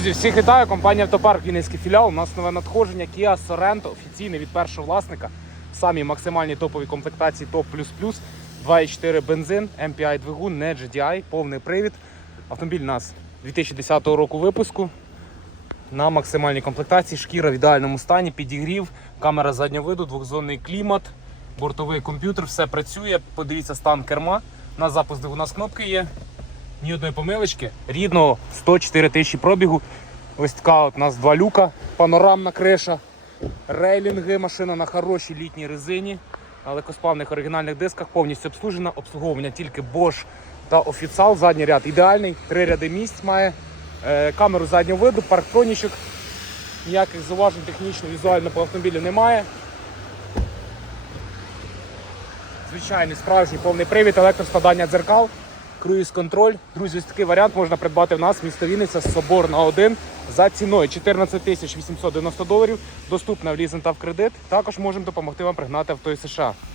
Друзі, всіх вітаю. Компанія Автопарк Вінницький філіал. У нас нове надходження Kia Sorento, офіційне від першого власника. Самі максимальні топові комплектації топ плюс плюс. 2,4 бензин, MPI двигун, не GDI, повний привід. Автомобіль у нас 2010 року випуску. На максимальній комплектації, шкіра в ідеальному стані, підігрів, камера заднього виду, двохзонний клімат, бортовий комп'ютер, все працює. Подивіться стан керма. На запуск двигуна з кнопки є. Ні одної помилочки. Рідного 104 тисячі пробігу. Ось така от у нас два люка, панорамна криша, рейлінги, машина на хорошій літній резині, на легкосплавних оригінальних дисках, повністю обслужена, обслуговування тільки Bosch та офіціал. Задній ряд ідеальний, три ряди місць має, е, камеру заднього виду, парктронічок. Ніяких зауважень технічно, візуально по автомобілю немає. Звичайний справжній повний привід, електроскладання дзеркал, круїз-контроль. Друзі, ось такий варіант можна придбати в нас місто Вінниця Соборна 1 за ціною 14 тисяч 890 доларів. Доступна в лізинг та в кредит. Також можемо допомогти вам пригнати авто із США.